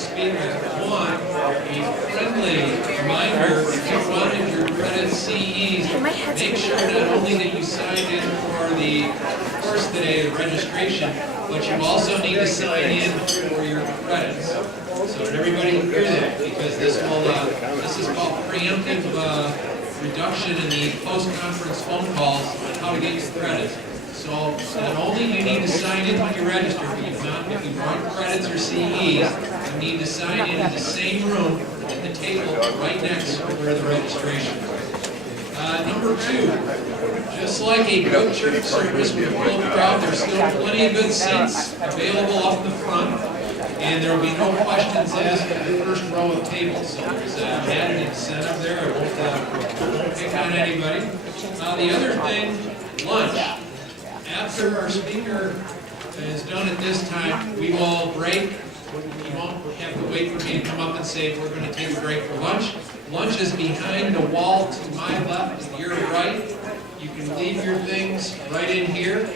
speakers. One, a friendly reminder, if you wanted your credit CEs, make sure not only that you signed in for the course today, the registration, but you also need to sign in for your credits. So that everybody can hear that, because this is called preemptive reduction in the post-conference phone calls on how to get your credits. So not only do you need to sign in when you register, but if you want credits or CEs, you need to sign in the same room at the table right next to where the registration is. Number two, just like a good church service with a full crowd, there's still plenty of good seats available up the front, and there will be no questions asked at the first row of tables. So there's an added incentive there. I won't pick on anybody. The other thing, lunch. After our speaker is done at this time, we will break. You won't have to wait for me to come up and say we're going to take a break for lunch. Lunch is behind the wall to my left and your right. You can leave your things right in here.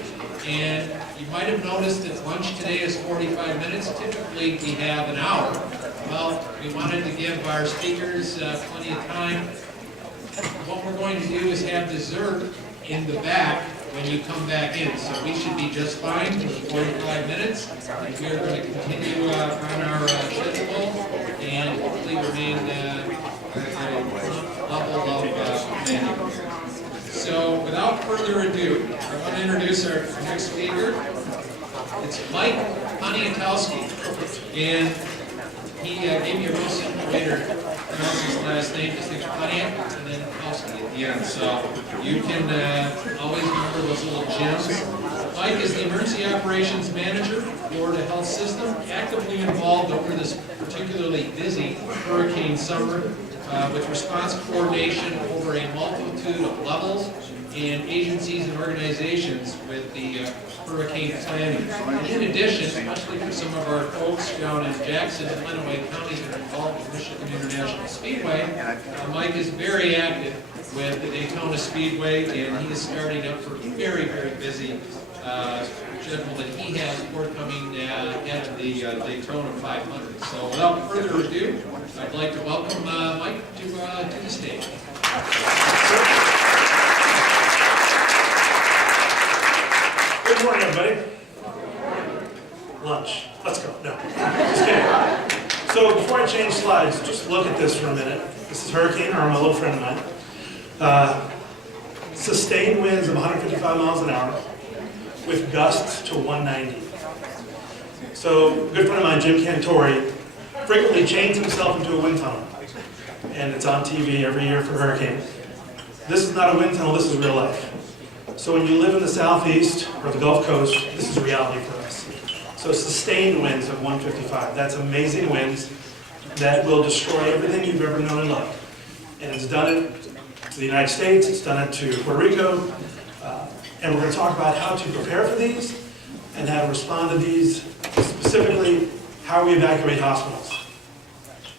And you might have noticed that lunch today is 45 minutes. Typically we have an hour. Well, we wanted to give our speakers plenty of time. What we're going to do is have dessert in the back when you come back in. So we should be just fine for 45 minutes. We are going to continue on our schedule and hopefully remain at a level of management. So without further ado, I want to introduce our next speaker. It's Mike Poniatowski, and he gave me a real simple way to pronounce his last name. Just think Pontiac and then Towski at the end. So you can always remember those little gems. Mike is the Emergency Operations Manager for Florida Health System, actively involved over this particularly busy hurricane summer with response coordination over a multitude of levels and agencies and organizations with the hurricane planning. In addition, especially for some of our folks down in Jackson and Lenawee counties that are involved with Michigan International Speedway, Mike is very active with the Daytona Speedway, and he is starting up for a very, very busy schedule that he has forthcoming at the Daytona 500. So without further ado, I'd like to welcome Mike to the stage. Good morning, everybody. Lunch. Let's go. No, just kidding. So before I change slides, just look at this for a minute. This is Hurricane Irma, a little friend of mine. Sustained winds of 155 miles an hour with gusts to 190. So a good friend of mine, Jim Cantori, frequently chains himself into a wind tunnel. And it's on TV every year for hurricanes. This is not a wind tunnel, this is real life. So when you live in the southeast or the Gulf Coast, this is reality for us. So sustained winds of 155. That's amazing winds that will destroy everything you've ever known and loved. And it's done it to the United States, it's done it to Puerto Rico, and we're going to talk about how to prepare for these and how to respond to these, specifically how we evacuate hospitals.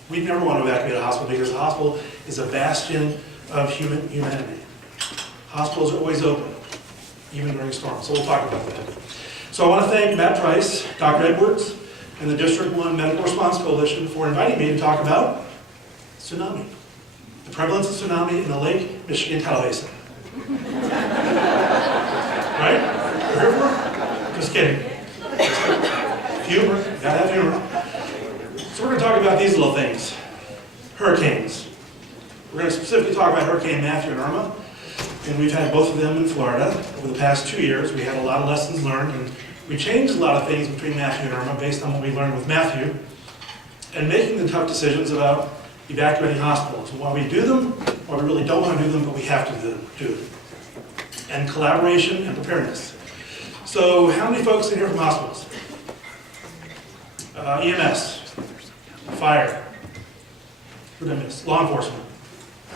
We never want to evacuate a hospital because a hospital is a bastion of humanity. Hospitals are always open, even during storms, so we'll talk about that. So I want to thank Matt Price, Dr. Edwards, and the District 1 Medical Response Coalition for inviting me to talk about tsunami, the prevalence of tsunami in the Lake Michigan tidal basin. Right? You're here for it? Just kidding. Humor, gotta have humor. So we're going to talk about these little things. Hurricanes. We're going to specifically talk about Hurricane Matthew and Irma. And we've had both of them in Florida over the past 2 years. We had a lot of lessons learned, and we changed a lot of things between Matthew and Irma based on what we learned with Matthew, and making the tough decisions about evacuating hospitals. Why we do them, why we really don't want to do them, but we have to do them. And collaboration and preparedness. So how many folks in here from hospitals? EMS, fire, who did I miss? Law enforcement.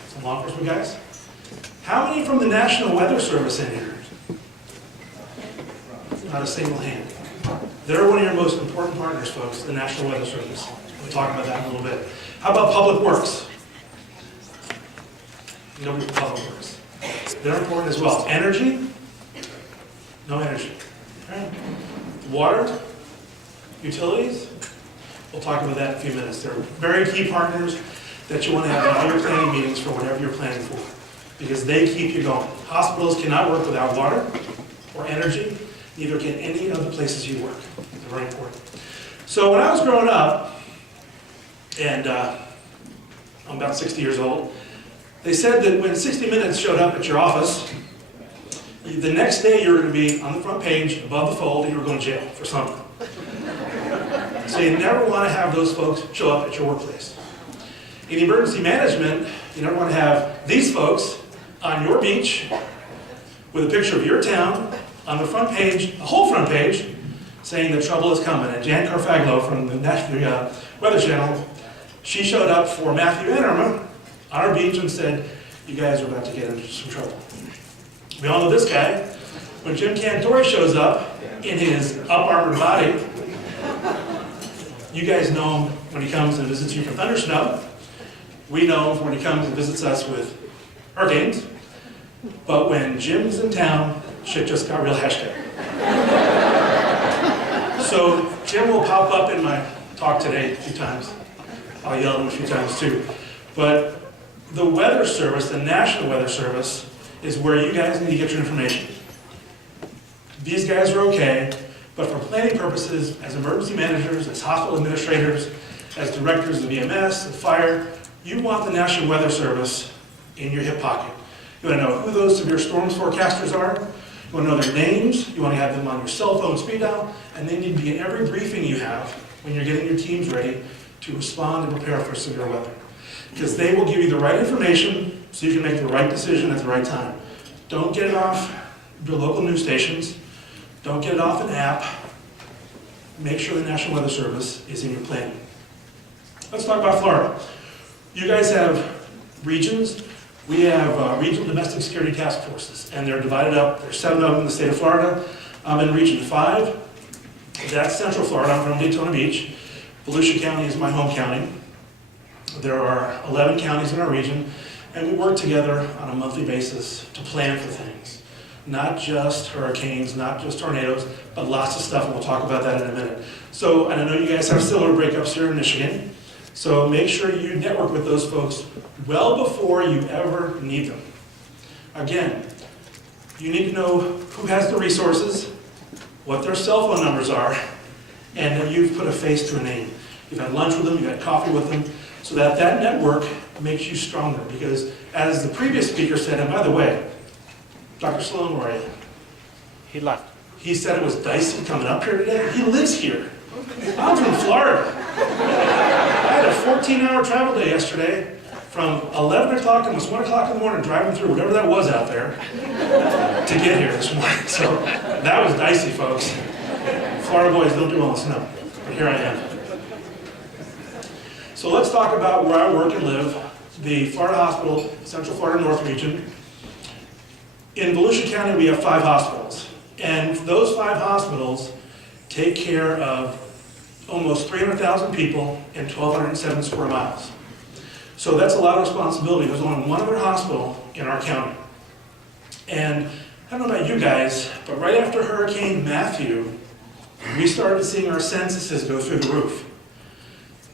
Some law enforcement guys? How many from the National Weather Service in here? Not a single hand. They're one of your most important partners, folks, the National Weather Service. We'll talk about that in a little bit. How about Public Works? Nobody from Public Works. They're important as well. Energy? No energy. Right. Water? Utilities? We'll talk about that in a few minutes. They're very key partners that you want to have in all your planning meetings for whatever you're planning for, because they keep you going. Hospitals cannot work without water or energy, neither can any of the places you work. They're very important. So when I was growing up, and I'm about 60 years old, they said that when 60 Minutes showed up at your office, the next day you were going to be on the front page, above the fold, and you were going to jail for something. So you never want to have those folks show up at your workplace. In emergency management, you never want to have these folks on your beach with a picture of your town on the front page, the whole front page, saying that trouble is coming. And Jan Carfaglo from the Weather Channel, she showed up for Matthew and Irma on our beach and said, you guys are about to get into some trouble. We all know this guy. When Jim Cantore shows up in his up-armored body, you guys know him when he comes and visits you for thundersnow. We know him when he comes and visits us with hurricanes. But when Jim's in town, shit just got real hashtag. So Jim will pop up in my talk today a few times. I'll yell at him a few times too. But the Weather Service, the National Weather Service, is where you guys need to get your information. These guys are okay, but for planning purposes, as emergency managers, as hospital administrators, as directors of EMS, of fire, you want the National Weather Service in your hip pocket. You want to know who those severe storms forecasters are. You want to know their names. You want to have them on your cell phone speed dial, and they need to be in every briefing you have when you're getting your teams ready to respond and prepare for severe weather. Because they will give you the right information so you can make the right decision at the right time. Don't get it off your local news stations. Don't get it off an app. Make sure the National Weather Service is in your planning. Let's talk about Florida. You guys have regions. We have regional domestic security task forces, and they're divided up. There's 7 of them in the state of Florida. I'm in Region 5. That's Central Florida. I'm from Daytona Beach. Volusia County is my home county. There are 11 counties in our region, and we work together on a monthly basis to plan for things. Not just hurricanes, not just tornadoes, but lots of stuff, and we'll talk about that in a minute. So, and I know you guys have similar breakups here in Michigan, so make sure you network with those folks well before you ever need them. Again, you need to know who has the resources, what their cell phone numbers are, and that you've put a face to a name. You've had lunch with them, you've had coffee with them, so that that network makes you stronger. Because as the previous speaker said, and by the way, Dr. Sloan, where are you? He left. He said it was dicey coming up here today. He lives here. I'm from Florida. I had a 14-hour travel day yesterday from 11 o'clock, almost 1 o'clock in the morning, driving through whatever that was out there to get here this morning. So that was dicey, folks. Florida boys don't do well in snow, but here I am. So let's talk about where I work and live, the Florida Hospital, Central Florida North Region. In Volusia County, we have 5 hospitals. And those 5 hospitals take care of almost 300,000 people in 1,207 square miles. So that's a lot of responsibility. There's only one other hospital in our county. And I don't know about you guys, but right after Hurricane Matthew, we started seeing our censuses go through the roof.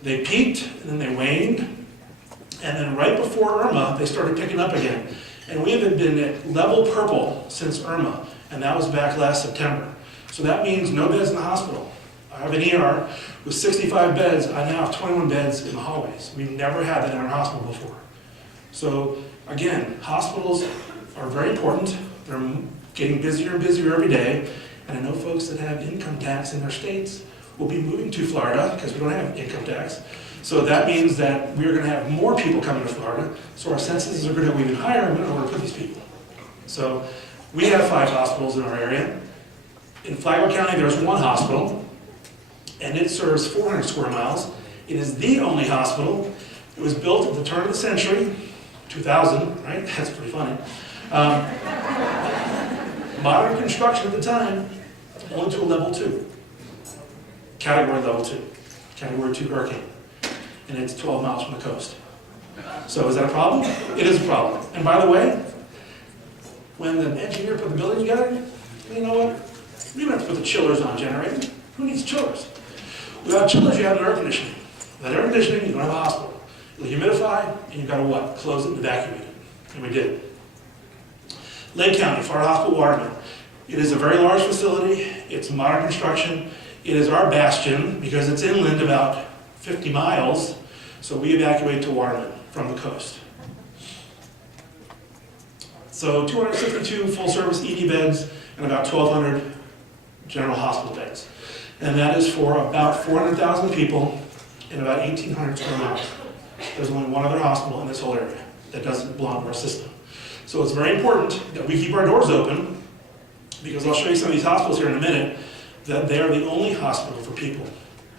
They peaked, and then they waned, and then right before Irma, they started picking up again. And we have been at level purple since Irma, and that was back last September. So that means no beds in the hospital. I have an ER with 65 beds. I now have 21 beds in the hallways. We've never had that in our hospital before. So again, hospitals are very important. They're getting busier and busier every day. And I know folks that have income tax in their states will be moving to Florida because we don't have income tax. So that means that we're going to have more people coming to Florida. So our censuses are going to go even higher, and we don't know where to put these people. So we have 5 hospitals in our area. In Flagler County, there's 1 hospital, and it serves 400 square miles. It is the only hospital. It was built at the turn of the century, 2000, right? That's pretty funny. Modern construction at the time, only to a level 2. Category level 2. Category 2 hurricane. And it's 12 miles from the coast. So is that a problem? It is a problem. And by the way, when the engineer put the building together, you know what? We don't have to put the chillers on generating. Who needs chillers? Without chillers, you have no air conditioning. Without air conditioning, you don't have a hospital. You'll humidify, and you've got to what? Close it and evacuate it. And we did. Lake County, Florida Hospital Waterman. It is a very large facility. It's modern construction. It is our bastion because it's inland about 50 miles. So we evacuate to Waterman from the coast. So 262 full-service ED beds and about 1,200 general hospital beds. And that is for about 400,000 people in about 1,800 square miles. There's only one other hospital in this whole area that doesn't belong to our system. So it's very important that we keep our doors open, because I'll show you some of these hospitals here in a minute, that they are the only hospital for people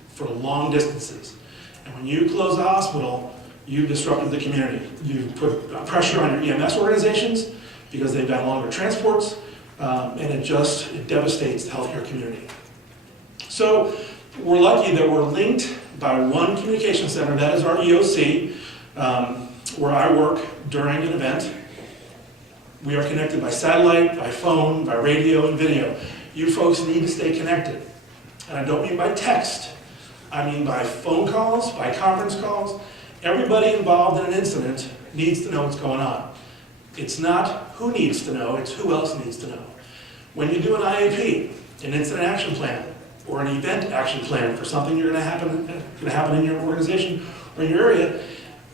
for long distances. And when you close a hospital, you've disrupted the community. You've put pressure on your EMS organizations because they've got longer transports, and it devastates the healthcare community. So we're lucky that we're linked by one communication center, that is our EOC, where I work during an event. We are connected by satellite, by phone, by radio, and video. You folks need to stay connected. And I don't mean by text. I mean by phone calls, by conference calls. Everybody involved in an incident needs to know what's going on. It's not who needs to know, it's who else needs to know. When you do an IAP, an incident action plan, or an event action plan for something going to happen in your organization or in your area,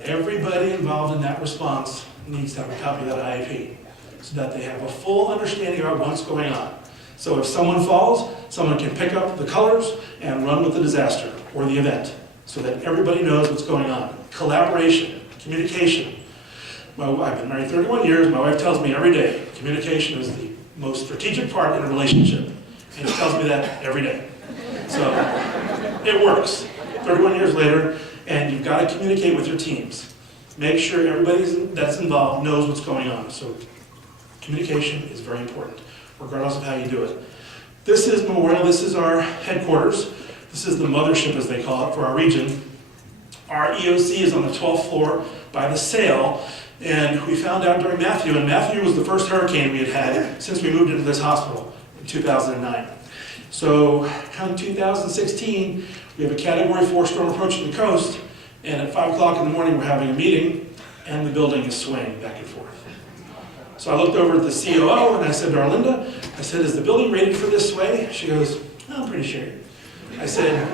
everybody involved in that response needs to have a copy of that IAP so that they have a full understanding of what's going on. So if someone falls, someone can pick up the colors and run with the disaster or the event so that everybody knows what's going on. Collaboration, communication. I've been married 31 years. My wife tells me every day, communication is the most strategic part in a relationship. And she tells me that every day. So it works. 31 years later, and you've got to communicate with your teams. Make sure everybody that's involved knows what's going on. So communication is very important, regardless of how you do it. This is Memorial. This is our headquarters. This is the mothership, as they call it, for our region. Our EOC is on the 12th floor by the sail, and we found out during Matthew, and Matthew was the first hurricane we had had since we moved into this hospital in 2009. So come 2016, we have a Category 4 storm approaching the coast, and at 5 o'clock in the morning we're having a meeting, and the building is swaying back and forth. So I looked over at the COO and I said to Arlinda, I said, is the building rated for this sway? She goes, oh, I'm pretty sure. I said,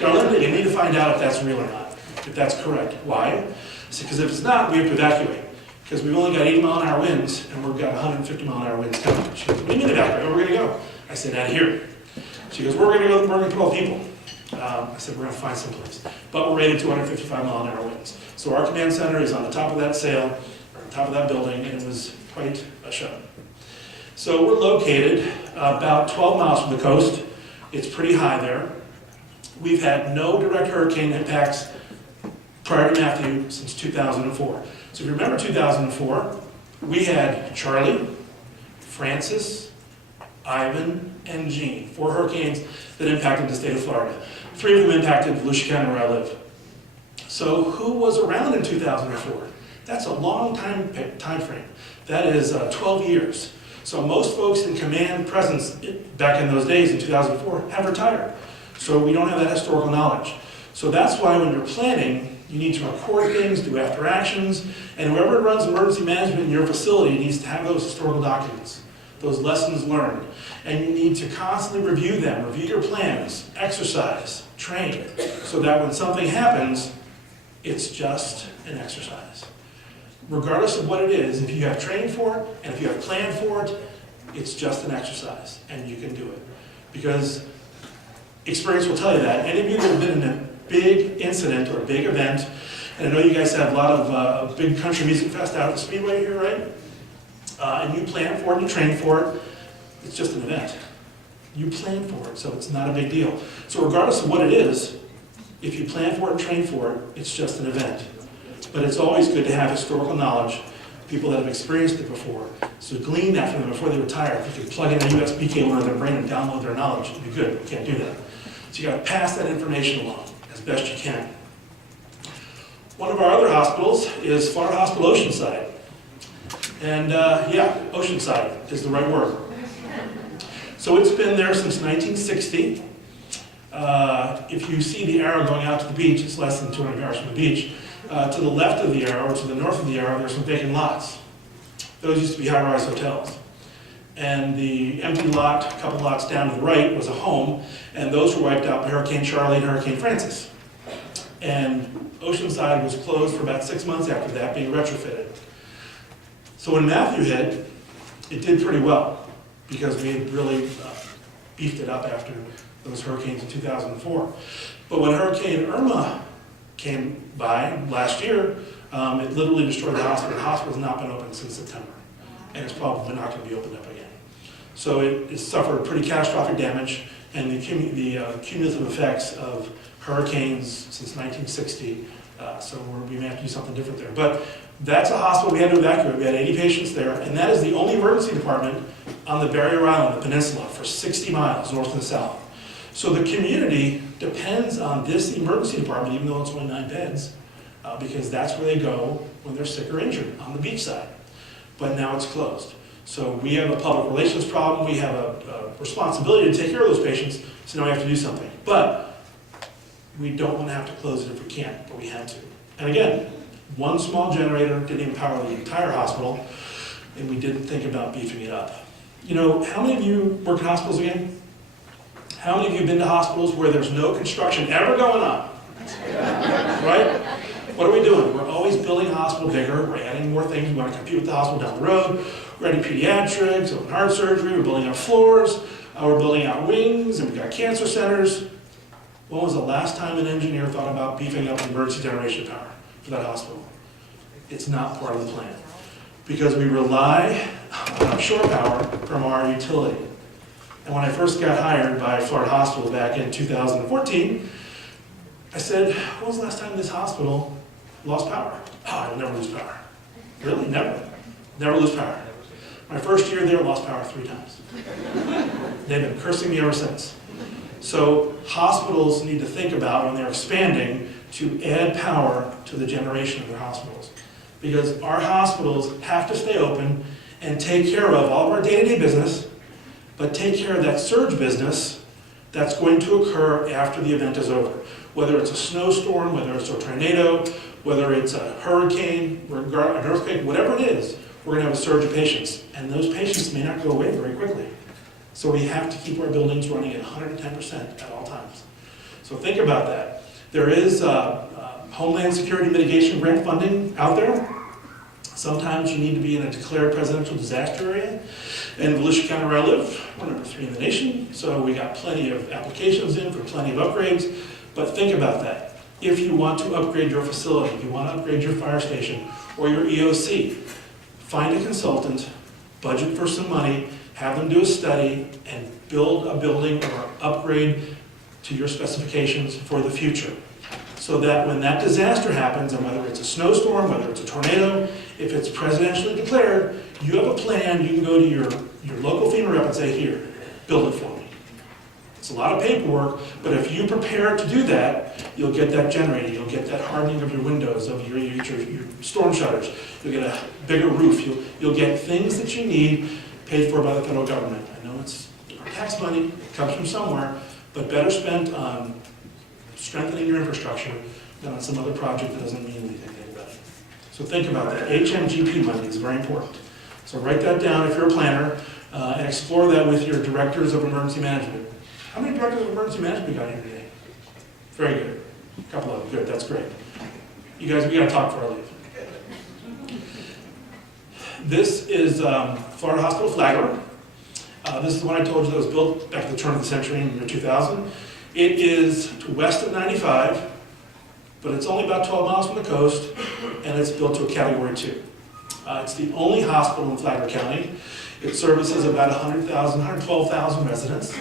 Arlinda, you need to find out if that's real or not, if that's correct. Why? I said, because if it's not, we have to evacuate. Because we've only got 80-mile-an-hour winds, and we've got 150-mile-an-hour winds coming. She goes, what do you mean evacuate? Where are we going to go? I said, out of here. She goes, we're going to put all people. I said, we're going to find some place. But we're rated 255-mile-an-hour winds. So our command center is on the top of that sail, or on top of that building, and it was quite a show. So we're located about 12 miles from the coast. It's pretty high there. We've had no direct hurricane impacts prior to Matthew since 2004. So if you remember 2004, we had Charlie, Francis, Ivan, and Jeanne, 4 hurricanes that impacted the state of Florida. 3 of them impacted Volusia County where I live. So who was around in 2004? That's a long time frame. That is 12 years. So most folks in command presence back in those days in 2004 have retired. So we don't have that historical knowledge. So that's why when you're planning, you need to record things, do after actions, and whoever runs emergency management in your facility needs to have those historical documents, those lessons learned. And you need to constantly review them, review your plans, exercise, train, so that when something happens, it's just an exercise. Regardless of what it is, if you have trained for it, and if you have planned for it, it's just an exercise, and you can do it. Because experience will tell you that. Any of you that have been in a big incident or a big event, and I know you guys have a lot of big country music fest out at the Speedway here, right? And you plan for it, and you train for it, it's just an event. You plan for it, so it's not a big deal. So regardless of what it is, if you plan for it and train for it, it's just an event. But it's always good to have historical knowledge, people that have experienced it before. So glean that from them before they retire. If you can plug in a USB cable into their brain and download their knowledge, it'd be good. You can't do that. So you got to pass that information along as best you can. One of our other hospitals is Florida Hospital Oceanside. And yeah, Oceanside is the right word. So it's been there since 1960. If you see the arrow going out to the beach, it's less than 200 yards from the beach. To the left of the arrow, or to the north of the arrow, there's some vacant lots. Those used to be high-rise hotels. And the empty lot, a couple lots down to the right, was a home, and those were wiped out by Hurricane Charlie and Hurricane Francis. And Oceanside was closed for about 6 months after that, being retrofitted. So when Matthew hit, it did pretty well, because we had really beefed it up after those hurricanes in 2004. But when Hurricane Irma came by last year, it literally destroyed the hospital. The hospital has not been open since September, and it's probably not going to be opened up again. So it suffered pretty catastrophic damage, and the cumulative effects of hurricanes since 1960, so we may have to do something different there. But that's a hospital we had to evacuate. We had 80 patients there, and that is the only emergency department on the Barrier Island, the peninsula, for 60 miles north and south. So the community depends on this emergency department, even though it's only 9 beds, because that's where they go when they're sick or injured, on the beach side. But now it's closed. So we have a public relations problem, we have a responsibility to take care of those patients, so now we have to do something. But we don't want to have to close it if we can't, but we had to. And again, one small generator didn't even power the entire hospital, and we didn't think about beefing it up. You know, how many of you work in hospitals again? How many of you have been to hospitals where there's no construction ever going on? Right? What are we doing? We're always building a hospital bigger, we're adding more things, we want to compete with the hospital down the road, we're adding pediatrics, open heart surgery, we're building out floors, we're building out wings, and we've got cancer centers. When was the last time an engineer thought about beefing up emergency generation power for that hospital? It's not part of the plan. Because we rely on shore power from our utility. And when I first got hired by Florida Hospital back in 2014, I said, when was the last time this hospital lost power? Oh, I'll never lose power. Really? Never. Never lose power. My first year there, lost power 3 times. They've been cursing me ever since. So hospitals need to think about, when they're expanding, to add power to the generation of their hospitals. Because our hospitals have to stay open and take care of all of our day-to-day business, but take care of that surge business that's going to occur after the event is over. Whether it's a snowstorm, whether it's a tornado, whether it's a hurricane, an earthquake, whatever it is, we're going to have a surge of patients. And those patients may not go away very quickly. So we have to keep our buildings running at 110% at all times. So think about that. There is Homeland Security Mitigation Grant funding out there. Sometimes you need to be in a declared presidential disaster area. In Volusia County where I live, we're number 3 in the nation, so we got plenty of applications in for plenty of upgrades. But think about that. If you want to upgrade your facility, if you want to upgrade your fire station or your EOC, find a consultant, budget for some money, have them do a study, and build a building or upgrade to your specifications for the future. So that when that disaster happens, and whether it's a snowstorm, whether it's a tornado, if it's presidentially declared, you have a plan, you can go to your local FEMA rep and say, here, build it for me. It's a lot of paperwork, but if you prepare to do that, you'll get that generator, you'll get that hardening of your windows, of your storm shutters, you'll get a bigger roof, you'll get things that you need paid for by the federal government. I know it's our tax money, it comes from somewhere, but better spent on strengthening your infrastructure than on some other project that doesn't mean anything to anybody. So think about that. HMGP money is very important. So write that down if you're a planner, and explore that with your directors of emergency management. How many directors of emergency management we got here today? Very good. A couple of them. Good. That's great. You guys, we got to talk before I leave. This is Florida Hospital Flagler. This is the one I told you that was built back at the turn of the century in the year 2000. It is west of 95, but it's only about 12 miles from the coast, and it's built to a Category 2. It's the only hospital in Flagler County. It services about 112,000 residents.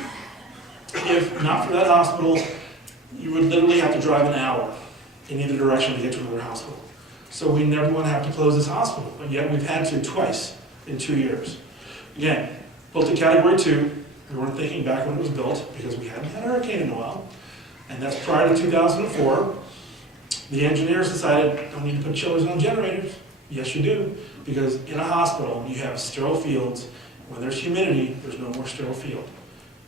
If not for that hospital, you would literally have to drive an hour in either direction to get to another hospital. So we never want to have to close this hospital, but yet we've had to twice in 2 years. Again, built to Category 2. We weren't thinking back when it was built because we hadn't had a hurricane in a while, and that's prior to 2004. The engineers decided, don't need to put chillers on generators. Yes, you do, because in a hospital, you have sterile fields. When there's humidity, there's no more sterile field.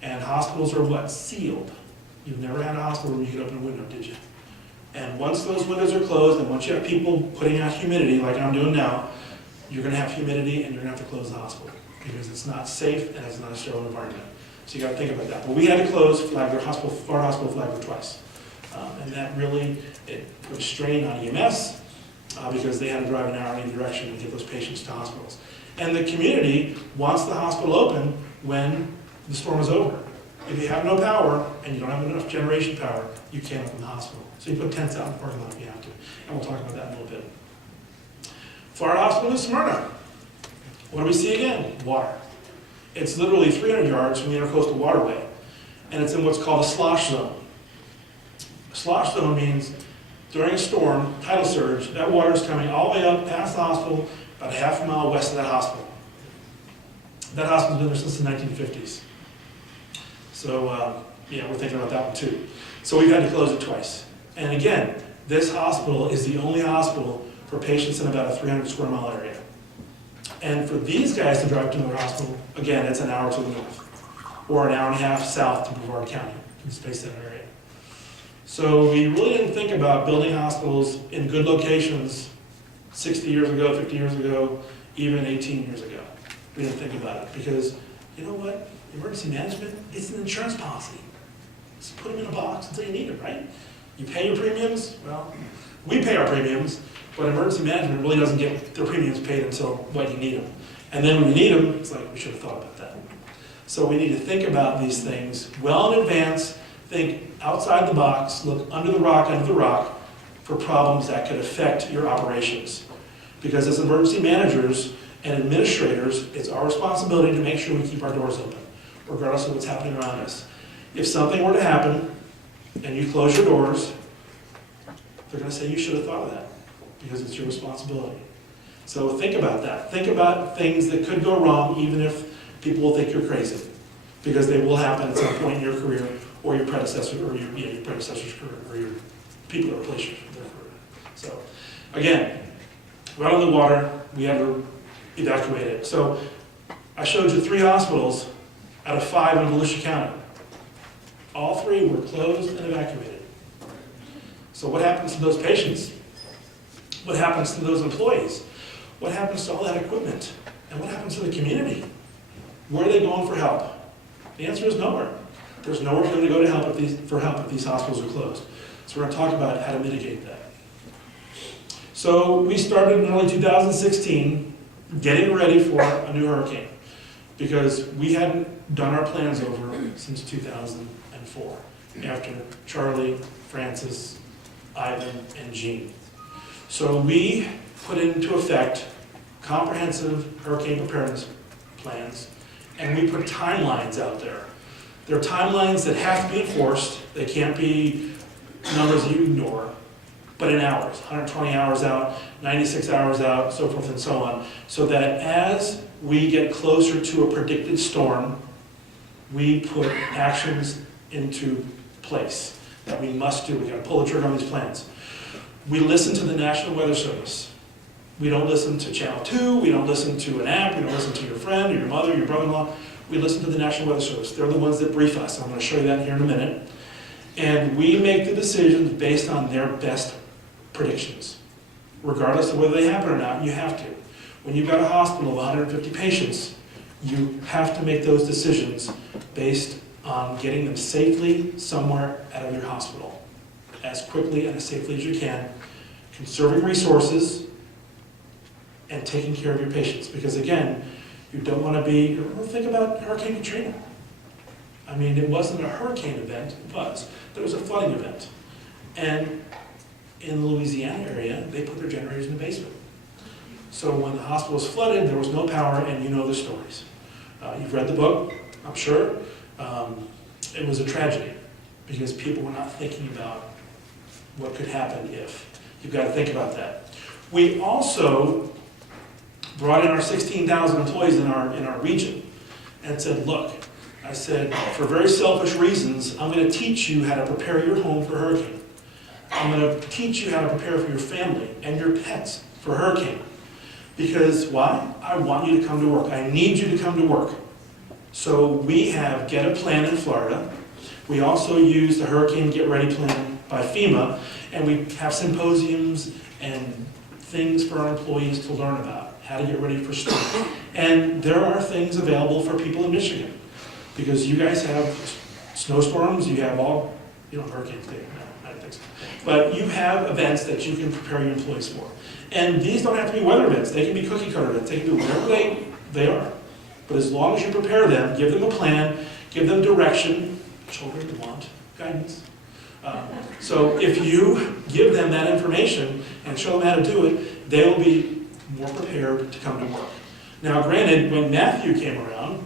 And hospitals are what? Sealed. You've never had a hospital where you could open a window, did you? And once those windows are closed, and once you have people putting out humidity, like I'm doing now, you're gonna have humidity and you're gonna have to close the hospital, because it's not safe and it's not a sterile environment. So you gotta think about that. But we had to close Flagler Hospital, Florida Hospital Flagler twice. And that really, it put a strain on EMS, because they had to drive an hour in either direction to get those patients to hospitals. And the community wants the hospital open when the storm is over. If you have no power and you don't have enough generation power, you can't open the hospital. So you put tents out in the parking lot if you have to. And we'll talk about that in a little bit. Florida Hospital in Smyrna. What do we see again? Water. It's literally 300 yards from the Intercoastal Waterway. And it's in what's called a slosh zone. A slosh zone means during a storm, tidal surge, that water is coming all the way up past the hospital, about a half a mile west of that hospital. That hospital's been there since the 1950s. So, yeah, we're thinking about that one too. So we've had to close it twice. And again, this hospital is the only hospital for patients in about a 300 square mile area. And for these guys to drive to another hospital, again, it's an hour to the north, or an hour and a half south to Brevard County, in the Space Center area. So we really didn't think about building hospitals in good locations 60 years ago, 50 years ago, even 18 years ago. We didn't think about it because, you know what? Emergency management, it's an insurance policy. Just put them in a box until you need them, right? You pay your premiums, well, we pay our premiums, but emergency management really doesn't get their premiums paid until when you need them. And then when you need them, it's like, we should have thought about that. So we need to think about these things well in advance, think outside the box, look under the rock for problems that could affect your operations. Because as emergency managers and administrators, it's our responsibility to make sure we keep our doors open, regardless of what's happening around us. If something were to happen and you close your doors, they're going to say you should have thought of that because it's your responsibility. So think about that. Think about things that could go wrong even if people will think you're crazy, because they will happen at some point in your career or your predecessor, or your predecessor's career, or your people that replace you from their career. So again, right on the water, we had to evacuate it. So I showed you 3 hospitals out of 5 in Volusia County. All 3 were closed and evacuated. So what happens to those patients? What happens to those employees? What happens to all that equipment? And what happens to the community? Where are they going for help? The answer is nowhere. There's nowhere for them to go for help if these hospitals are closed. So we're going to talk about how to mitigate that. So we started in early 2016 getting ready for a new hurricane, because we hadn't done our plans over since 2004, after Charlie, Francis, Ivan, and Jean. So we put into effect comprehensive hurricane preparedness plans, and we put timelines out there. They're timelines that have to be enforced. They can't be numbers you ignore, but in hours, 120 hours out, 96 hours out, so forth and so on, so that as we get closer to a predicted storm, we put actions into place that we must do. We got to pull the trigger on these plans. We listen to the National Weather Service. We don't listen to Channel 2, we don't listen to an app, we don't listen to your friend or your mother, your brother-in-law. We listen to the National Weather Service. They're the ones that brief us. I'm going to show you that here in a minute. And we make the decisions based on their best predictions. Regardless of whether they happen or not, you have to. When you've got a hospital of 150 patients, you have to make those decisions based on getting them safely somewhere out of your hospital, as quickly and as safely as you can, conserving resources, and taking care of your patients. Because again, you don't want to be, think about Hurricane Katrina. I mean, it wasn't a hurricane event, it was, but it was a flooding event. And in the Louisiana area, they put their generators in the basement. So when the hospital was flooded, there was no power, and you know the stories. You've read the book, I'm sure. It was a tragedy, because people were not thinking about what could happen if. You've got to think about that. We also brought in our 16,000 employees in our region and said, look, I said, for very selfish reasons, I'm going to teach you how to prepare your home for hurricane. I'm going to teach you how to prepare for your family and your pets for hurricane. Because why? I want you to come to work. I need you to come to work. So we have Get a Plan in Florida. We also use the Hurricane Get Ready Plan by FEMA, and we have symposiums and things for our employees to learn about, how to get ready for storm. And there are things available for people in Michigan, because you guys have snowstorms, you have all, hurricanes, no, I don't think so. But you have events that you can prepare your employees for. And these don't have to be weather events, they can be cookie cutter events, they can do whatever they are. But as long as you prepare them, give them a plan, give them direction, children want guidance. So if you give them that information and show them how to do it, they will be more prepared to come to work. Now granted, when Matthew came around,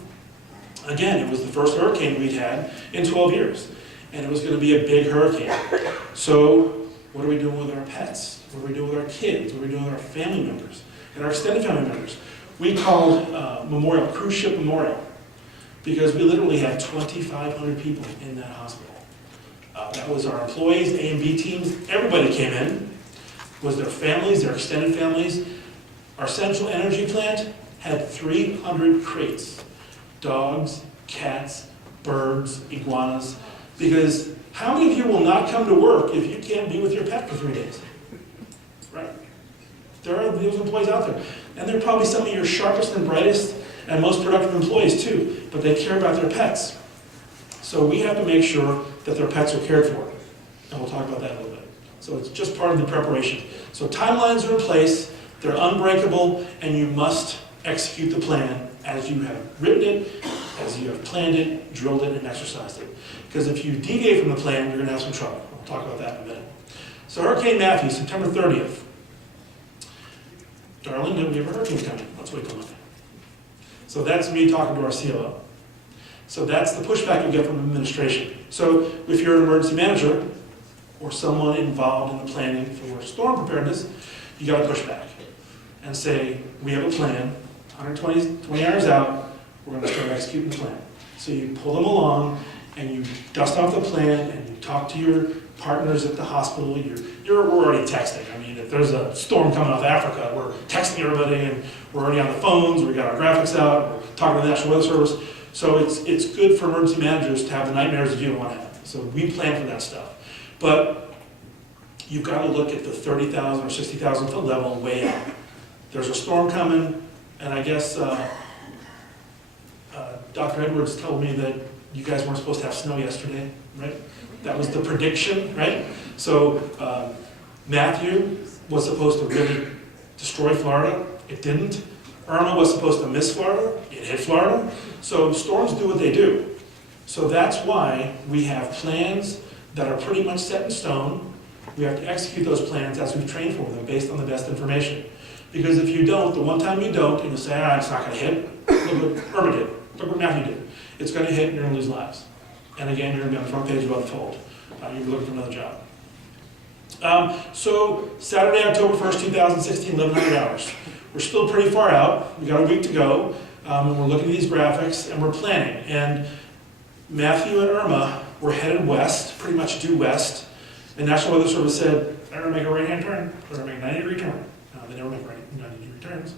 again, it was the first hurricane we'd had in 12 years. And it was going to be a big hurricane. So what are we doing with our pets? What are we doing with our kids? What are we doing with our family members and our extended family members? We called Memorial Cruise Ship Memorial, because we literally had 2,500 people in that hospital. That was our employees, A and B teams, everybody came in, was their families, their extended families. Our central energy plant had 300 crates, dogs, cats, birds, iguanas, because how many of you will not come to work if you can't be with your pet for 3 days? Right? There are those employees out there. And they're probably some of your sharpest and brightest and most productive employees too, but they care about their pets. So we have to make sure that their pets are cared for. And we'll talk about that in a little bit. So it's just part of the preparation. So timelines are in place, they're unbreakable, and you must execute the plan as you have written it, as you have planned it, drilled it, and exercised it. Because if you deviate from the plan, you're going to have some trouble. We'll talk about that in a minute. So Hurricane Matthew, September 30th. Darling, we have a hurricane coming. Let's wait till Monday. So that's me talking to our COO. So that's the pushback you get from administration. So if you're an emergency manager or someone involved in the planning for storm preparedness, you got to push back and say, we have a plan, 20 hours out, we're going to start executing the plan. So you pull them along and you dust off the plan and you talk to your partners at the hospital. We're already texting. I mean, if there's a storm coming off Africa, we're texting everybody and we're already on the phones, we got our graphics out, we're talking to the National Weather Service. So it's good for emergency managers to have the nightmares that you don't want to have. So we plan for that stuff. But you've got to look at the 30,000 or 60,000 foot level way out. There's a storm coming, and I guess Dr. Edwards told me that you guys weren't supposed to have snow yesterday, right? That was the prediction, right? So Matthew was supposed to really destroy Florida. It didn't. Irma was supposed to miss Florida. It hit Florida. So storms do what they do. So that's why we have plans that are pretty much set in stone. We have to execute those plans as we've trained for them based on the best information. Because if you don't, the one time you don't, and you say, it's not going to hit, look what Irma did, look what Matthew did. It's going to hit and you're going to lose lives. And again, you're going to be on the front page about the fold. You're looking for another job. So Saturday, October 1st, 2016, 1100 hours. We're still pretty far out. We got a week to go. And we're looking at these graphics and we're planning. And Matthew and Irma were headed west, pretty much due west. The National Weather Service said, they're going to make a right-hand turn. They're going to make a 90-degree turn. They never make 90-degree turns.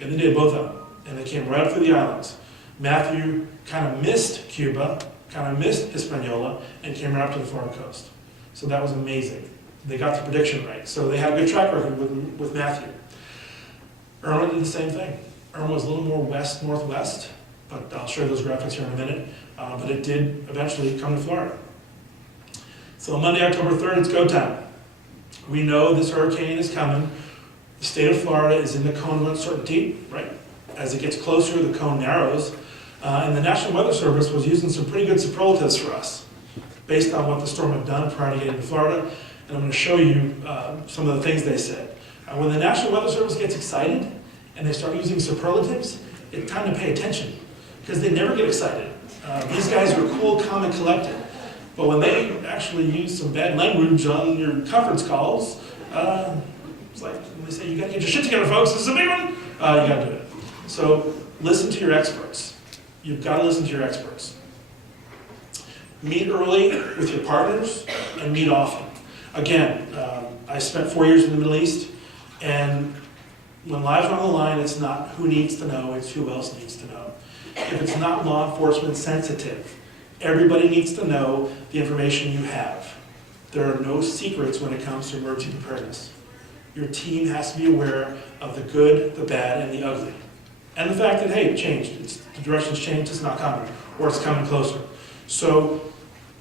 And they did both of them. And they came right up through the islands. Matthew kind of missed Cuba, kind of missed Hispaniola, and came right up to the Florida coast. So that was amazing. They got the prediction right. So they had a good track record with Matthew. Irma did the same thing. Irma was a little more west-northwest, but I'll show you those graphics here in a minute. But it did eventually come to Florida. So Monday, October 3rd, it's go time. We know this hurricane is coming. The state of Florida is in the cone of uncertainty, right? As it gets closer, the cone narrows. And the National Weather Service was using some pretty good superlatives for us based on what the storm had done prior to getting to Florida. And I'm going to show you some of the things they said. When the National Weather Service gets excited and they start using superlatives, it's time to pay attention because they never get excited. These guys are cool, calm, and collected. But when they actually use some bad language on your conference calls, it's like when they say, you got to get your shit together, folks, this is a big one, you got to do it. So listen to your experts. You've got to listen to your experts. Meet early with your partners and meet often. Again, I spent 4 years in the Middle East, and when lives are on the line, it's not who needs to know, it's who else needs to know. If it's not law enforcement sensitive, Everybody needs to know the information you have. There are no secrets when it comes to emergency preparedness. Your team has to be aware of the good, the bad, and the ugly. And the fact that, hey, it changed. The direction's changed, it's not coming, or it's coming closer. So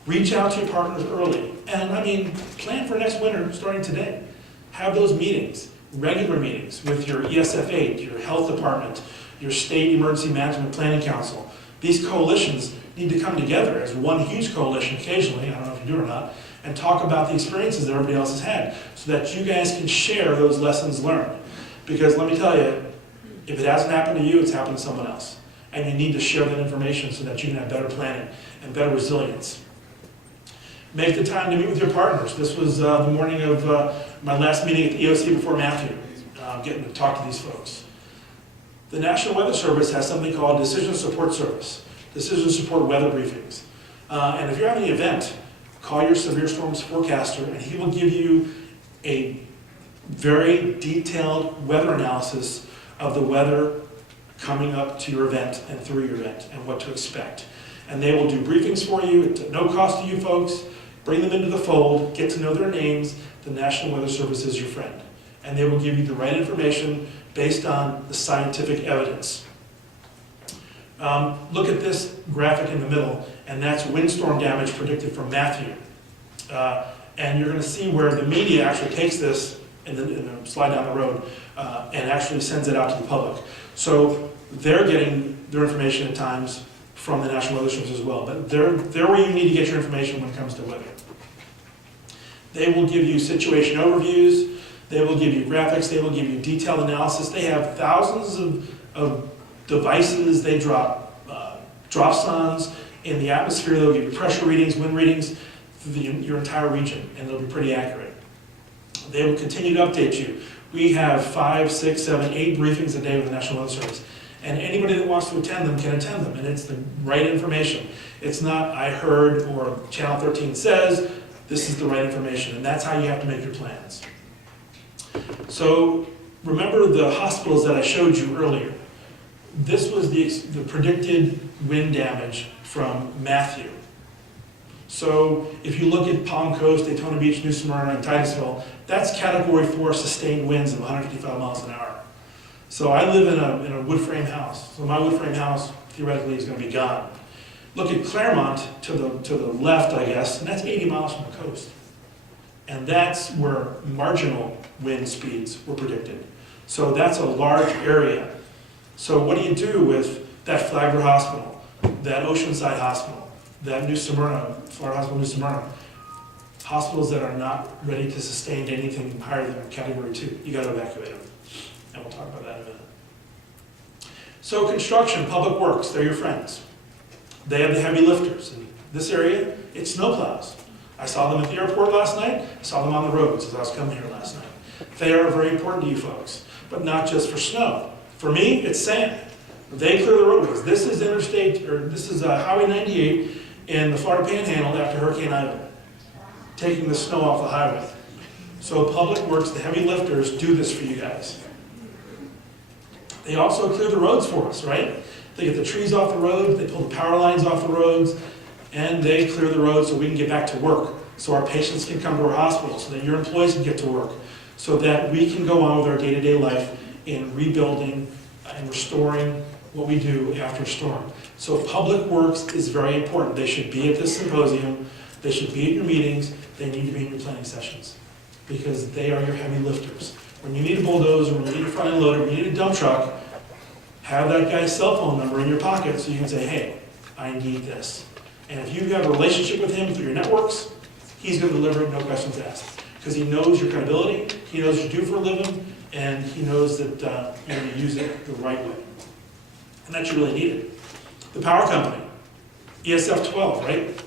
reach out to your partners early. And I mean, plan for next winter starting today. Have those meetings, regular meetings with your ESF8, your health department, your state emergency management planning council. These coalitions need to come together as one huge coalition occasionally, I don't know if you do or not, and talk about the experiences that everybody else has had so that you guys can share those lessons learned. Because let me tell you, if it hasn't happened to you, it's happened to someone else. And you need to share that information so that you can have better planning and better resilience. Make the time to meet with your partners. This was the morning of my last meeting at the EOC before Matthew, getting to talk to these folks. The National Weather Service has something called Decision Support Service, Decision Support Weather Briefings. And if you're having an event, call your severe storms forecaster and he will give you a very detailed weather analysis of the weather coming up to your event and through your event and what to expect. And they will do briefings for you at no cost to you folks. Bring them into the fold, get to know their names. The National Weather Service is your friend. And they will give you the right information based on the scientific evidence. Look at this graphic in the middle, and that's windstorm damage predicted from Matthew. And you're going to see where the media actually takes this in the slide down the road and actually sends it out to the public. So they're getting their information at times from the National Weather Service as well. But they're where you need to get your information when it comes to weather. They will give you situation overviews. They will give you graphics. They will give you detailed analysis. They have thousands of devices. They drop dropsondes in the atmosphere. They'll give you pressure readings, wind readings through your entire region, and they'll be pretty accurate. They will continue to update you. We have 5, 6, 7, 8 briefings a day with the National Weather Service. And anybody that wants to attend them can attend them, and it's the right information. It's not I heard or Channel 13 says, this is the right information, and that's how you have to make your plans. So remember the hospitals that I showed you earlier. This was the predicted wind damage from Matthew. So if you look at Palm Coast, Daytona Beach, New Smyrna, and Titusville, that's Category 4 sustained winds of 155 miles an hour. So I live in a wood frame house. So my wood frame house theoretically is going to be gone. Look at Claremont to the left, I guess, and that's 80 miles from the coast. And that's where marginal wind speeds were predicted. So that's a large area. So what do you do with that Flagler Hospital, that Oceanside Hospital, that New Smyrna, Florida Hospital New Smyrna? Hospitals that are not ready to sustain anything higher than Category 2. You got to evacuate them. And we'll talk about that in a minute. So construction, public works, they're your friends. They have the heavy lifters. In this area, it's snowplows. I saw them at the airport last night. I saw them on the roads as I was coming here last night. They are very important to you folks, but not just for snow. For me, it's sand. They clear the roadways. This is Highway 98 in the Florida Panhandle after Hurricane Ivan, taking the snow off the highway. So Public Works, the heavy lifters, do this for you guys. They also clear the roads for us, right? They get the trees off the road, they pull the power lines off the roads, and they clear the roads so we can get back to work, so our patients can come to our hospital, so that your employees can get to work, so that we can go on with our day-to-day life in rebuilding and restoring what we do after a storm. So Public Works is very important. They should be at this symposium, they should be at your meetings, they need to be in your planning sessions, because they are your heavy lifters. When you need a bulldozer, when you need a front end loader, when you need a dump truck, have that guy's cell phone number in your pocket so you can say, hey, I need this. And if you have a relationship with him through your networks, he's going to deliver it, no questions asked. Because he knows your credibility, he knows what you do for a living, and he knows that you're going to use it the right way. And that's really needed. The power company, ESF 12, right?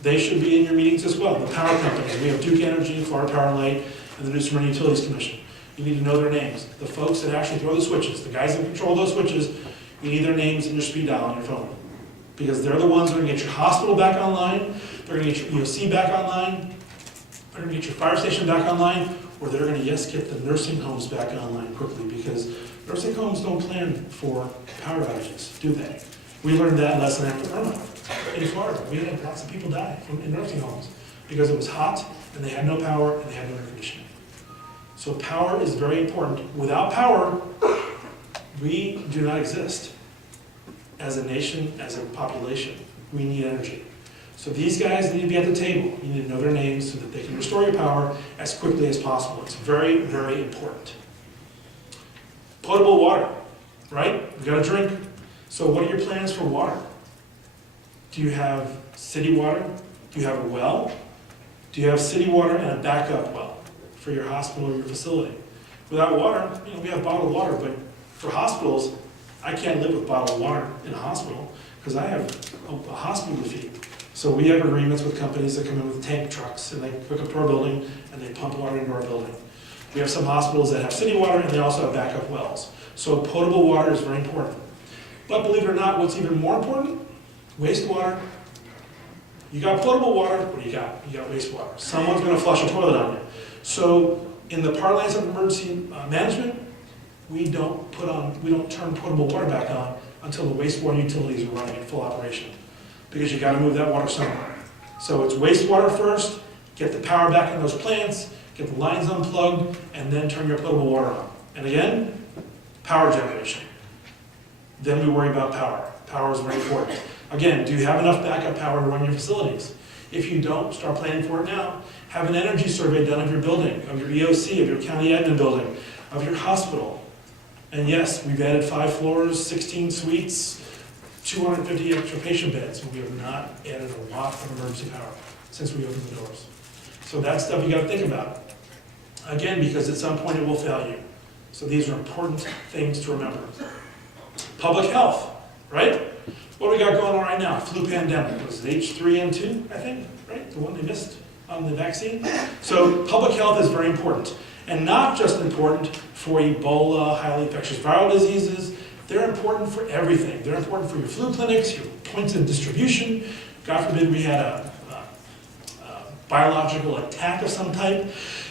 They should be in your meetings as well. The power companies, we have Duke Energy, Florida Power and Light, and the New Smyrna Utilities Commission. You need to know their names. The folks that actually throw the switches, the guys that control those switches, you need their names in your speed dial on your phone. Because they're the ones that are going to get your hospital back online, they're going to get your EOC back online, they're going to get your fire station back online, or they're going to, yes, get the nursing homes back online quickly, because nursing homes don't plan for power outages, do they? We learned that lesson after Irma in Florida. We had lots of people die in nursing homes because it was hot and they had no power and they had no air conditioning. So power is very important. Without power, we do not exist as a nation, as a population. We need energy. So these guys need to be at the table. You need to know their names so that they can restore your power as quickly as possible. It's very, very important. Potable water, right? We've got to drink. So what are your plans for water? Do you have city water? Do you have a well? Do you have city water and a backup well for your hospital or your facility? Without water, we have bottled water, but for hospitals, I can't live with bottled water in a hospital because I have a hospital to feed. So we have agreements with companies that come in with tank trucks and they hook up to our building and they pump water into our building. We have some hospitals that have city water and they also have backup wells. So potable water is very important. But believe it or not, what's even more important? Wastewater. You got potable water, what do you got? You got wastewater. Someone's going to flush a toilet on you. So in the parlance of emergency management, we don't turn potable water back on until the wastewater utilities are running in full operation. Because you got to move that water somewhere. So it's wastewater first, get the power back in those plants, get the lines unplugged, and then turn your potable water on. And again, power generation. Then we worry about power. Power is very important. Again, do you have enough backup power to run your facilities? If you don't, start planning for it now. Have an energy survey done of your building, of your EOC, of your county admin building, of your hospital. And yes, we've added 5 floors, 16 suites, 250 extra patient beds, but we have not added a lot of emergency power since we opened the doors. So that's stuff you got to think about. Again, because at some point it will fail you. So these are important things to remember. Public health, right? What do we got going on right now? Flu pandemic. Was it H3N2, I think, right? The one they missed on the vaccine? So public health is very important. And not just important for Ebola, highly infectious viral diseases. They're important for everything. They're important for your flu clinics, your points of distribution. God forbid we had a biological attack of some type,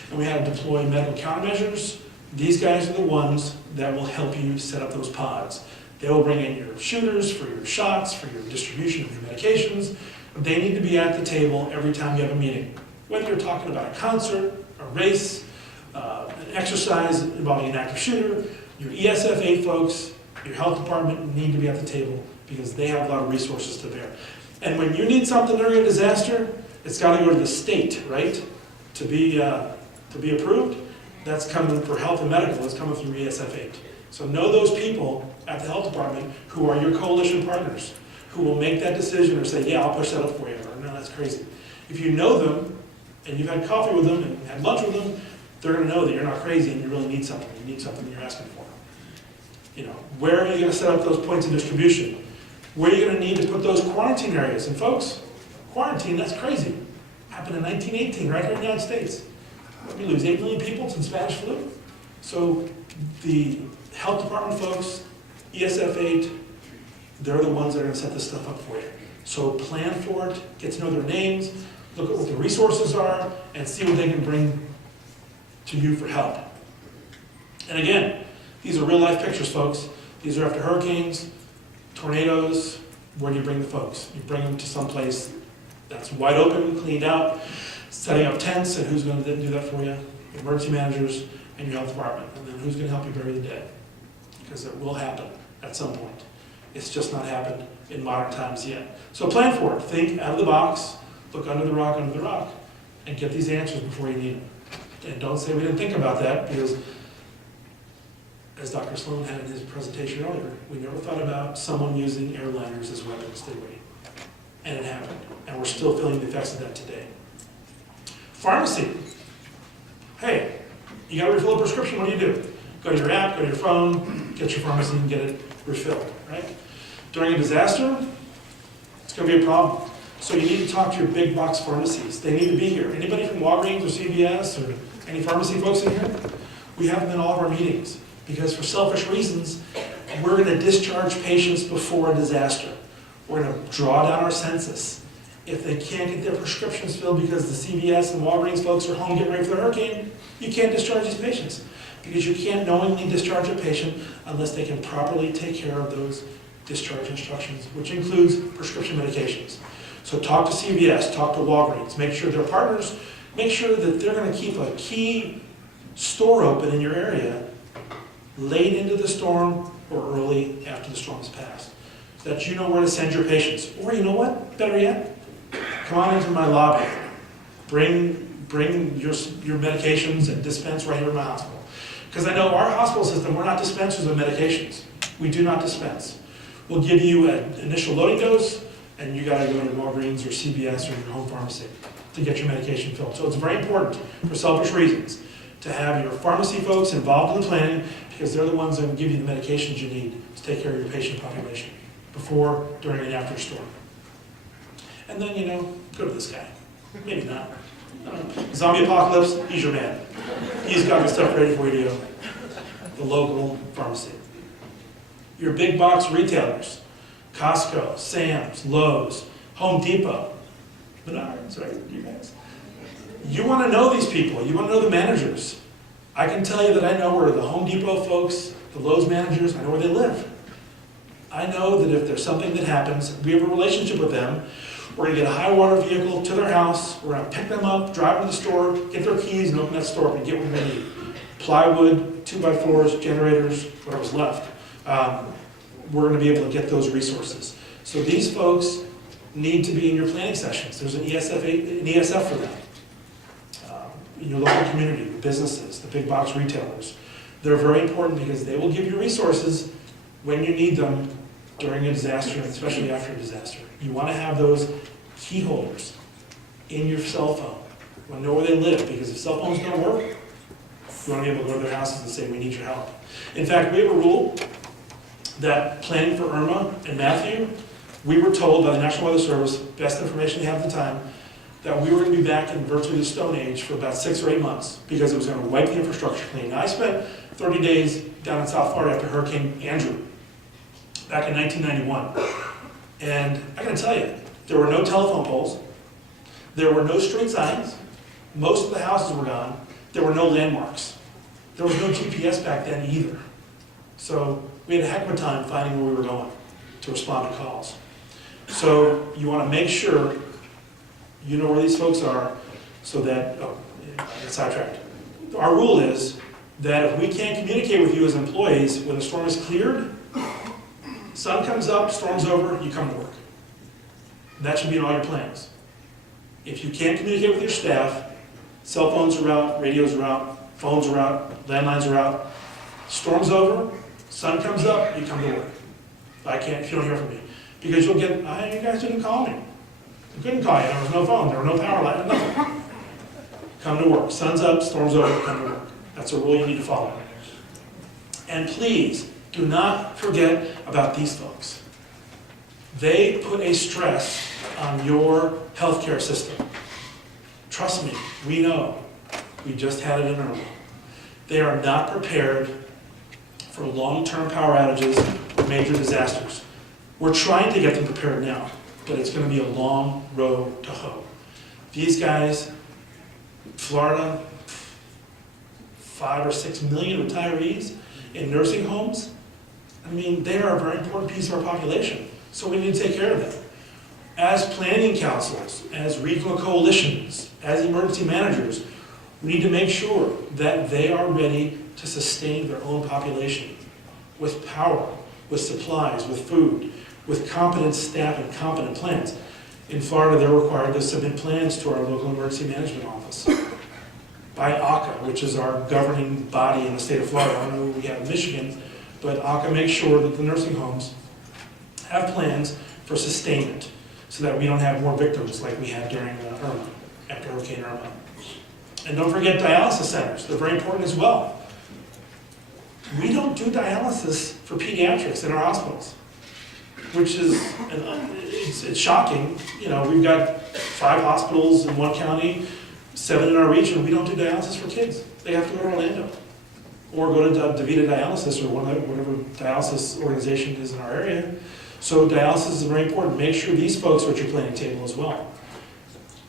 and we had to deploy medical countermeasures. These guys are the ones that will help you set up those pods. They will bring in your shooters for your shots, for your distribution of your medications. They need to be at the table every time you have a meeting. Whether you're talking about a concert, a race, an exercise involving an active shooter, your ESF8 folks, your health department need to be at the table because they have a lot of resources to bear. And when you need something during a disaster, it's got to go to the state, right? To be approved. That's coming for health and medical. It's coming through ESF8. So know those people at the health department who are your coalition partners, who will make that decision or say, yeah, I'll push that up for you, or no, that's crazy. If you know them and you've had coffee with them and had lunch with them, they're going to know that you're not crazy and you really need something. You need something you're asking for. Where are you going to set up those points of distribution? Where are you going to need to put those quarantine areas? And folks, quarantine, that's crazy. Happened in 1918, right here in the United States. We lose 8 million people to Spanish flu. So the health department folks, ESF8, they're the ones that are going to set this stuff up for you. So plan for it, get to know their names, look at what the resources are, and see what they can bring to you for help. And again, these are real life pictures, folks. These are after hurricanes, tornadoes. Where do you bring the folks? You bring them to some place that's wide open, cleaned out, setting up tents, and who's going to do that for you? Emergency managers and your health department. And then who's going to help you bury the dead? Because it will happen at some point. It's just not happened in modern times yet. So plan for it. Think out of the box, look under the rock, and get these answers before you need them. And don't say we didn't think about that, because as Dr. Sloan had in his presentation earlier, we never thought about someone using airliners as weapons, did we? And it happened. And we're still feeling the effects of that today. Pharmacy. Hey, you got to refill a prescription, what do? Go to your app, go to your phone, get your pharmacy and get it refilled, right? During a disaster, it's going to be a problem. So you need to talk to your big box pharmacies. They need to be here. Anybody from Walgreens or CVS or any pharmacy folks in here? We have them in all of our meetings. Because for selfish reasons, we're going to discharge patients before a disaster. We're going to draw down our census. If they can't get their prescriptions filled because the CVS and Walgreens folks are home getting ready for the hurricane, you can't discharge these patients. Because you can't knowingly discharge a patient unless they can properly take care of those discharge instructions, which includes prescription medications. So talk to CVS, talk to Walgreens, make sure they're partners, make sure that they're going to keep a key store open in your area late into the storm or early after the storm has passed, so that you know where to send your patients. Or you know what, better yet, come on into my lobby. Bring your medications and dispense right here in my hospital. Because I know our hospital system, we're not dispensers of medications. We do not dispense. We'll give you an initial loading dose, and you got to go to Walgreens or CVS or your home pharmacy to get your medication filled. So it's very important, for selfish reasons, to have your pharmacy folks involved in the planning, because they're the ones that will give you the medications you need to take care of your patient population before, during, and after a storm. And then, go to this guy. Maybe not. Zombie apocalypse, he's your man. He's got the stuff ready for you to go. The local pharmacy. Your big box retailers, Costco, Sam's, Lowe's, Home Depot, Menards, right, you guys? You want to know these people. You want to know the managers. I can tell you that I know where the Home Depot folks, the Lowe's managers, I know where they live. I know that if there's something that happens, we have a relationship with them. We're going to get a high water vehicle to their house. We're going to pick them up, drive them to the store, get their keys, and open that store up and get what they need. Plywood, 2x4s, generators, whatever's left. We're going to be able to get those resources. So these folks need to be in your planning sessions. There's an ESF for them. In your local community, the businesses, the big box retailers. They're very important because they will give you resources when you need them during a disaster, and especially after a disaster. You want to have those key holders in your cell phone. You want to know where they live, because if cell phones don't work, you want to be able to go to their houses and say, we need your help. In fact, we have a rule that planning for Irma and Matthew, we were told by the National Weather Service, best information they have at the time, that we were going to be back in virtually the Stone Age for about 6 or 8 months, because it was going to wipe the infrastructure clean. Now, I spent 30 days down in South Florida after Hurricane Andrew, back in 1991. And I gotta tell you, there were no telephone poles, there were no street signs, most of the houses were gone, there were no landmarks. There was no GPS back then either. So we had a heck of a time finding where we were going to respond to calls. So you want to make sure you know where these folks are, so that, I got sidetracked. Our rule is that if we can't communicate with you as employees when the storm is cleared, sun comes up, storm's over, you come to work. That should be in all your plans. If you can't communicate with your staff, cell phones are out, radios are out, phones are out, landlines are out, storm's over, sun comes up, you come to work. If you don't hear from me. Because you'll get, you guys didn't call me. I couldn't call you, there was no phone, there were no power lines, nothing. Come to work. Sun's up, storm's over, come to work. That's a rule you need to follow. And please, do not forget about these folks. They put a stress on your healthcare system. Trust me, we know. We just had it in Irma. They are not prepared for long-term power outages or major disasters. We're trying to get them prepared now, but it's going to be a long road to hoe. These guys, Florida, 5 or 6 million retirees in nursing homes. I mean, they are a very important piece of our population, so we need to take care of them. As planning councils, as regional coalitions, as emergency managers, we need to make sure that they are ready to sustain their own population with power, with supplies, with food, with competent staff and competent plans. In Florida, they're required to submit plans to our local emergency management office by ACA, which is our governing body in the state of Florida. I don't know what we have in Michigan, but ACA makes sure that the nursing homes have plans for sustainment so that we don't have more victims like we had during Irma, after Hurricane Irma. And don't forget dialysis centers. They're very important as well. We don't do dialysis for pediatrics in our hospitals, which is, it's shocking. You know, we've got 5 hospitals in one county, 7 in our region. We don't do dialysis for kids. They have to go to Orlando or go to DaVita Dialysis or whatever dialysis organization is in our area. So dialysis is very important. Make sure these folks are at your planning table as well.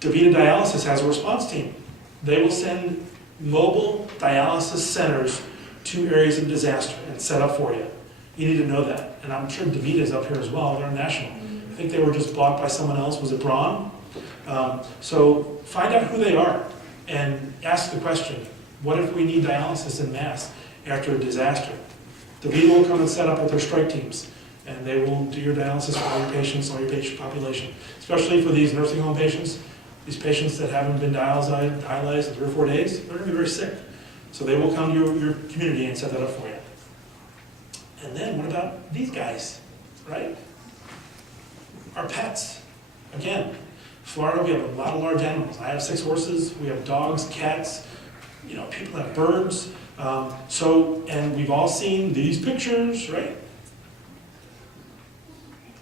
DaVita Dialysis has a response team. They will send mobile dialysis centers to areas of disaster and set up for you. You need to know that. And I'm sure DaVita's up here as well, they're national. I think they were just bought by someone else, was it Braun? So find out who they are and ask the question, what if we need dialysis en masse after a disaster? DaVita will come and set up with their strike teams, and they will do your dialysis for all your patients, all your patient population, especially for these nursing home patients. These patients that haven't been dialyzed in 3 or 4 days, they're gonna be very sick. So they will come to your community and set that up for you. And then what about these guys, right? Our pets. Again, Florida, we have a lot of large animals. I have 6 horses, we have dogs, cats, people have birds. And we've all seen these pictures, right?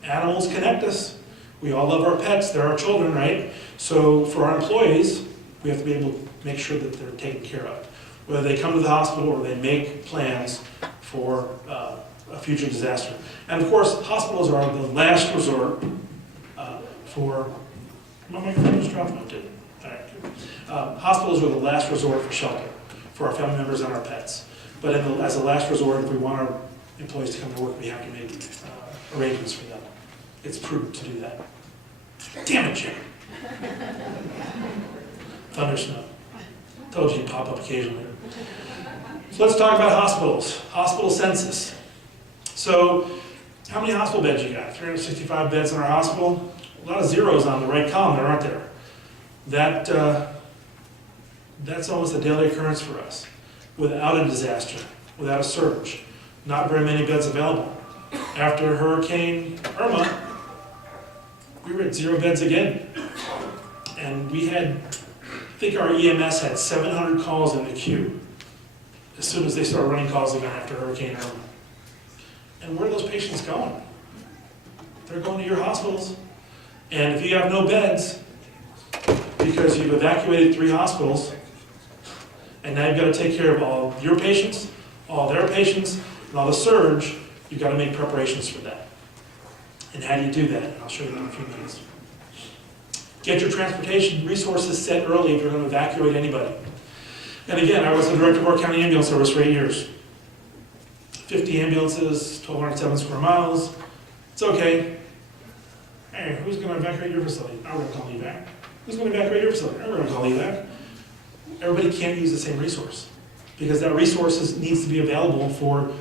Animals connect us. We all love our pets, they're our children, right? So for our employees, we have to be able to make sure that they're taken care of. Whether they come to the hospital or they make plans for a future disaster. And of course, hospitals are the last resort for, my microphone just dropped, no, it didn't. All right, good. Hospitals are the last resort for shelter for our family members and our pets. But as a last resort, if we want our employees to come to work, we have to make arrangements for them. It's prudent to do that. Damn it, Jim. Thunder snow. Told you he'd pop up occasionally. So let's talk about hospitals. Hospital census. So how many hospital beds you got? 365 beds in our hospital. A lot of zeros on the right column there, aren't there? That's almost a daily occurrence for us. Without a disaster, without a surge, not very many beds available. After Hurricane Irma, we were at 0 beds again. And I think our EMS had 700 calls in the queue as soon as they started running calls again after Hurricane Irma. And where are those patients going? They're going to your hospitals. And if you have no beds, because you've evacuated 3 hospitals, and now you've got to take care of all your patients, all their patients, and all the surge, you've got to make preparations for that. And how do you do that? And I'll show you in a few minutes. Get your transportation resources set early if you're going to evacuate anybody. And again, I was the director of our county ambulance service for 8 years. 50 ambulances, 1,207 square miles. It's okay. Hey, who's going to evacuate your facility? We're going to call evac. Who's going to evacuate your facility? We're going to call evac. Everybody can't use the same resource because that resource needs to be available for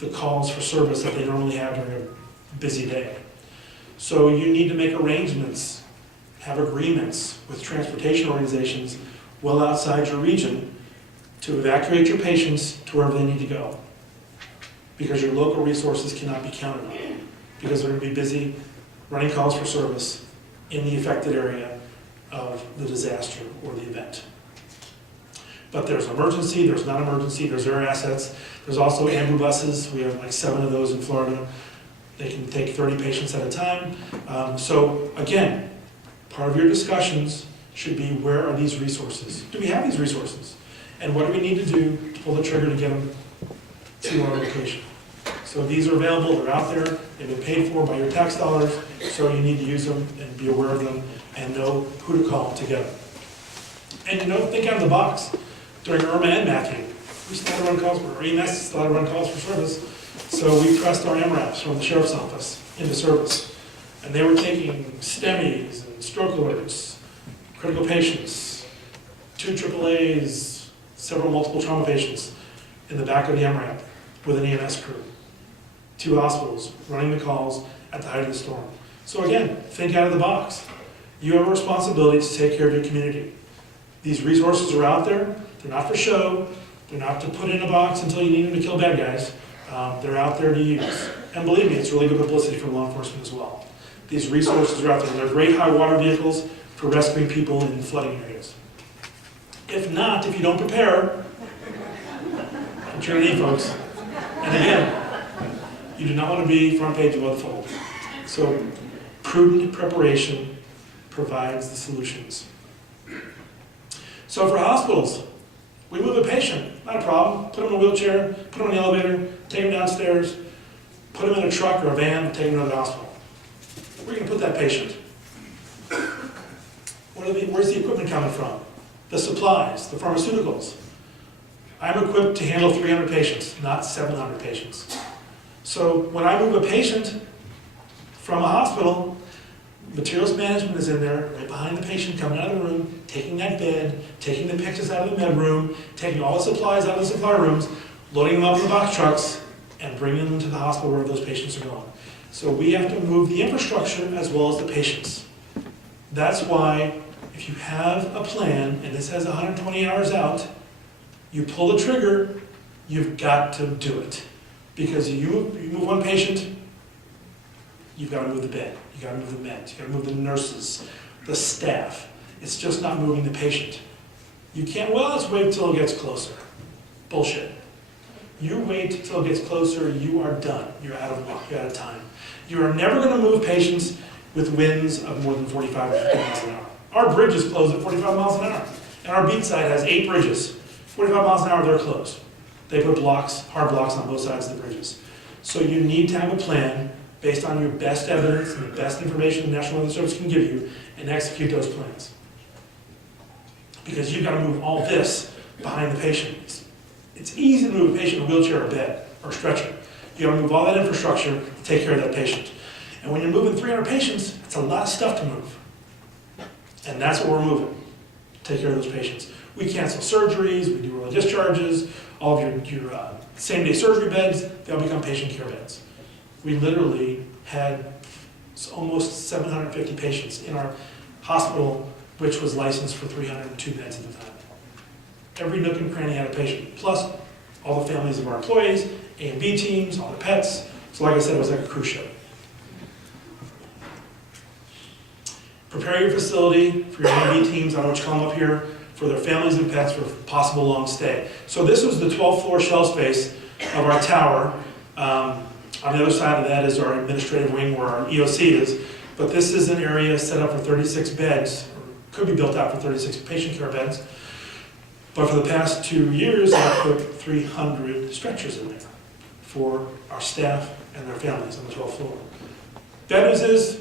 the calls for service that they normally have during a busy day. So you need to make arrangements, have agreements with transportation organizations well outside your region to evacuate your patients to wherever they need to go. Because your local resources cannot be counted on. Because they're going to be busy running calls for service in the affected area of the disaster or the event. But there's emergency, there's non-emergency, there's air assets. There's also ambu buses. We have like 7 of those in Florida. They can take 30 patients at a time. So again, part of your discussions should be, where are these resources? Do we have these resources? And what do we need to do to pull the trigger to get them to our location? So these are available, they're out there, they've been paid for by your tax dollars, so you need to use them and be aware of them and know who to call to get them. And think out of the box. During Irma and Matthew, we still had to run calls for, or EMS still had to run calls for service, so we pressed our MRAPs from the sheriff's office into service. And they were taking STEMIs and stroke alerts, critical patients, 2 AAAs, several multiple trauma patients in the back of the MRAP with an EMS crew. 2 hospitals running the calls at the height of the storm. So again, think out of the box. You have a responsibility to take care of your community. These resources are out there. They're not for show. They're not to put in a box until you need them to kill bad guys. They're out there to use. And believe me, it's really good publicity for law enforcement as well. These resources are out there. And they're great high water vehicles for rescuing people in flooding areas. If not, if you don't prepare, what you're going to need, folks. And again, you do not want to be front page above the fold. So prudent preparation provides the solutions. So for hospitals, we move a patient, not a problem. Put them in a wheelchair, put them in the elevator, take them downstairs, put them in a truck or a van, take them to the hospital. Where are you going to put that patient? Where's the equipment coming from? The supplies, the pharmaceuticals. I'm equipped to handle 300 patients, not 700 patients. So when I move a patient from a hospital, materials management is in there, right behind the patient, coming out of the room, taking that bed, taking the pictures out of the med room, taking all the supplies out of the supply rooms, loading them up in the box trucks, and bringing them to the hospital where those patients are going. So we have to move the infrastructure as well as the patients. That's why if you have a plan, and this has 120 hours out, you pull the trigger, you've got to do it. Because you move one patient, you've got to move the bed, you've got to move the meds, you've got to move the nurses, the staff. It's just not moving the patient. You can't, well, let's wait till it gets closer. Bullshit. You wait till it gets closer, you are done. You're out of luck, you're out of time. You are never going to move patients with winds of more than 45 or 50 miles an hour. Our bridges close at 45 miles an hour. And our beat side has 8 bridges. 45 miles an hour, they're closed. They put blocks, hard blocks on both sides of the bridges. So you need to have a plan based on your best evidence and the best information the National Weather Service can give you, and execute those plans. Because you've got to move all this behind the patient. It's easy to move a patient in a wheelchair or bed or stretcher. You got to move all that infrastructure to take care of that patient. And when you're moving 300 patients, it's a lot of stuff to move. And that's what we're moving, take care of those patients. We cancel surgeries, we do early discharges, all of your same-day surgery beds, they all become patient care beds. We literally had almost 750 patients in our hospital, which was licensed for 302 beds at the time. Every nook and cranny had a patient, plus all the families of our employees, A and B teams, all the pets. So like I said, it was like a cruise ship. Prepare your facility for your A and B teams, I don't know what you call them up here, for their families and pets for possible long stay. So this was the 12th floor shell space of our tower. On the other side of that is our administrative wing where our EOC is. But this is an area set up for 36 beds, or could be built out for 36 patient care beds. But for the past 2 years, I've put 300 stretchers in there for our staff and their families on the 12th floor. Bad news is,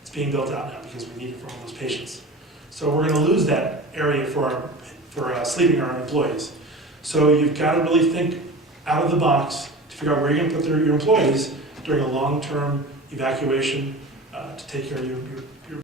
it's being built out now because we need it for all those patients. So we're going to lose that area for sleeping our employees. So you've got to really think out of the box to figure out where you're going to put your employees during a long-term evacuation to take care of your